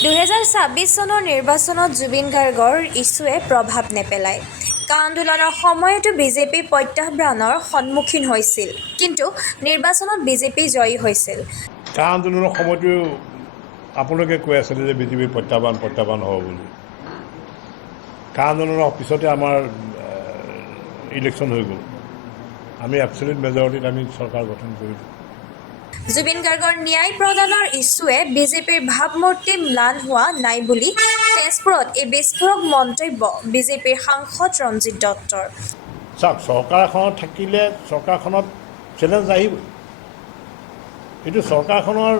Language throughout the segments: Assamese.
2026 চনৰ নিৰ্বাচনত জুবিন গাৰ্গৰ ইছ্যুৱে প্ৰভাৱ নেপেলায়। কা আন্দোলনৰ সময়তো বিজেপি প্ৰত্যাহ্বানৰ সন্মুখীন হৈছিল, কিন্তু নিৰ্বাচনত বিজেপি জয়ী হৈছিল। কা আন্দোলনৰ সময়তো আপোনালোকে কৈ আছিলে যে বিজেপি প্ৰত্যাহ্বান হ'ব বুলি। কা আন্দোলনৰ পিছতে আমাৰ ইলেকশ্যন হৈ গ'ল। আমি এবছলিউট মেজৰিটিত আমি চৰকাৰ গঠন কৰিলোঁ। জুবিন গাৰ্গৰ ন্যায় প্ৰদানৰ ইছ্যুৱে বিজেপিৰ ভাৱমূৰ্তি ম্লান হোৱা নাই বুলি তেজপুৰত এই বিস্ফোৰক মন্তব্য বিজেপিৰ সাংসদ ৰঞ্জিত দত্তৰ। চাওক, চৰকাৰ এখনত থাকিলে চৰকাৰখনত চেলেঞ্জ আহিবই। এইটো চৰকাৰখনৰ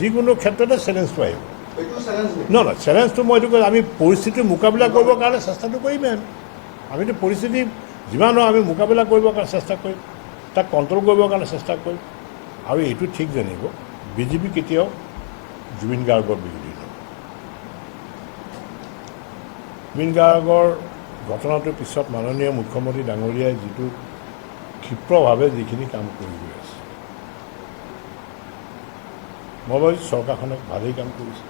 যিকোনো ক্ষেত্ৰতে চেলেঞ্জটো আহিব। নহয়, চেলেঞ্জটো মই এইটো আমি পৰিস্থিতিৰ মোকাবিলা কৰিবৰ কাৰণে চেষ্টাটো কৰিমেই। আমিতো পৰিস্থিতি যিমান হয় আমি মোকাবিলা কৰিবৰ কাৰণে চেষ্টা কৰিম, তাক কণ্ট্ৰল কৰিবৰ কাৰণে চেষ্টা কৰিম। আৰু এইটো ঠিক জানিব, বিজেপি কেতিয়াও জুবিন গাৰ্গৰ বিৰোধী নহয়। জুবিন গাৰ্গৰ ঘটনাটোৰ পিছত মাননীয় মুখ্যমন্ত্ৰী ডাঙৰীয়াই যিটো ক্ষিপ্ৰভাৱে যিখিনি কাম কৰি গৈ আছে, মই ভাবিছোঁ চৰকাৰখনে ভালেই কাম কৰিছে।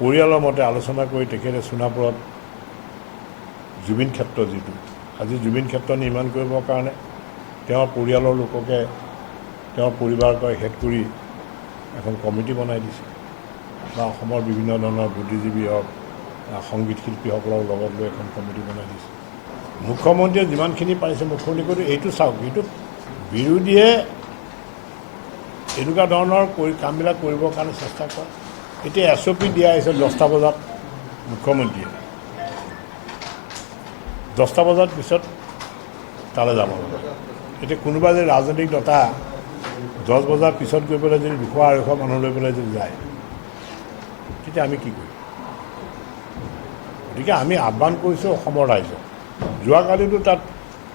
পৰিয়ালৰ মতে আলোচনা কৰি তেখেতে সোণাপুৰত জুবিন ক্ষেত্ৰ যিটো আজি জুবিন ক্ষেত্ৰ নিৰ্মাণ কৰিবৰ কাৰণে তেওঁৰ পৰিয়ালৰ লোককে তেওঁৰ পৰিবাৰকে হেড কৰি এখন কমিটি বনাই দিছে, বা অসমৰ বিভিন্ন ধৰণৰ বুদ্ধিজীৱী হওক সংগীত শিল্পীসকলৰ লগত লৈ এখন কমিটি বনাই দিছে। মুখ্যমন্ত্ৰীয়ে যিমানখিনি পাৰিছে মুখ্যমন্ত্ৰীয়ে এইটো চাওক, এইটো বিৰোধীয়ে এনেকুৱা ধৰণৰ কামবিলাক কৰিবৰ কাৰণে চেষ্টা কৰে। এতিয়া SOP দিয়া হৈছে 10টা বজাত মুখ্যমন্ত্ৰীয়ে 10টা বজাৰ পিছত তালৈ যাব লাগে। এতিয়া কোনোবা যদি ৰাজনৈতিক নেতা 10 বজাৰ পিছত গৈ পেলাই যদি 200-250 মানুহ লৈ পেলাই যদি যায়, তেতিয়া আমি কি কৰিম? গতিকে আমি আহ্বান কৰিছোঁ অসমৰ ৰাইজক। যোৱাকালিতো তাত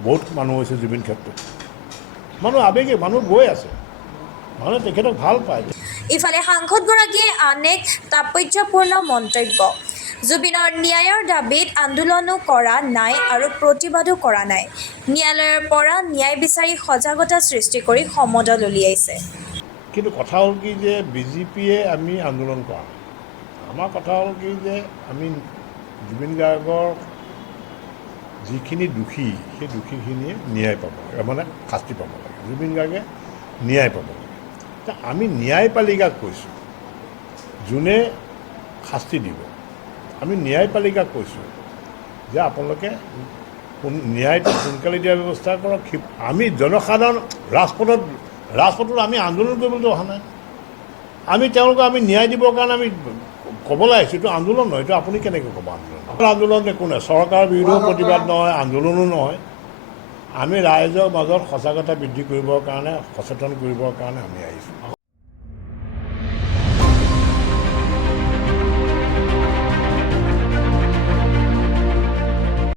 বহুত মানুহ হৈছে জুবিন ক্ষেত্ৰত, মানুহ আৱেগিক, মানুহ গৈ আছে, মানুহে তেখেতক ভাল পায়। ইফালে সাংসদগৰাকীয়ে আন এক তাৎপৰ্যপূৰ্ণ মন্তব্য, জুবিনৰ ন্যায়ৰ দাবীত আন্দোলনো কৰা নাই আৰু প্ৰতিবাদো কৰা নাই। ন্যায়ালয়ৰ পৰা ন্যায় বিচাৰি সজাগতা সৃষ্টি কৰি সমদল উলিয়াইছে। কিন্তু কথা হ'ল কি যে বিজেপিয়ে আমি আন্দোলন কৰা নাই। আমাৰ কথা হ'ল কি যে আমি জুবিন গাৰ্গৰ যিখিনি দোষী, সেই দোষীখিনিয়ে ন্যায় পাব লাগে, মানে শাস্তি পাব লাগে। জুবিন গাৰ্গে ন্যায় পাব লাগে। আমি ন্যায়পালিকাক কৈছোঁ, যোনে শাস্তি দিব, আমি ন্যায়পালিকাক কৈছোঁ যে আপোনালোকে ন্যায়টো সোনকালে দিয়াৰ ব্যৱস্থা কৰক। আমি জনসাধাৰণ ৰাজপথত আমি আন্দোলন কৰিবলৈ অহা নাই। আমি তেওঁলোকক আমি ন্যায় দিবৰ কাৰণে আমি ক'বলৈ আহিছোঁ। এইটো আন্দোলন নহয়, এইটো আপুনি কেনেকৈ ক'ব আন্দোলন একো নহয়। চৰকাৰৰ বিৰুদ্ধেও প্ৰতিবাদ নহয়, আন্দোলনো নহয়। আমি ৰাইজৰ মাজত সজাগতা বৃদ্ধি কৰিবৰ কাৰণে, সচেতন কৰিবৰ কাৰণে আমি আহিছোঁ।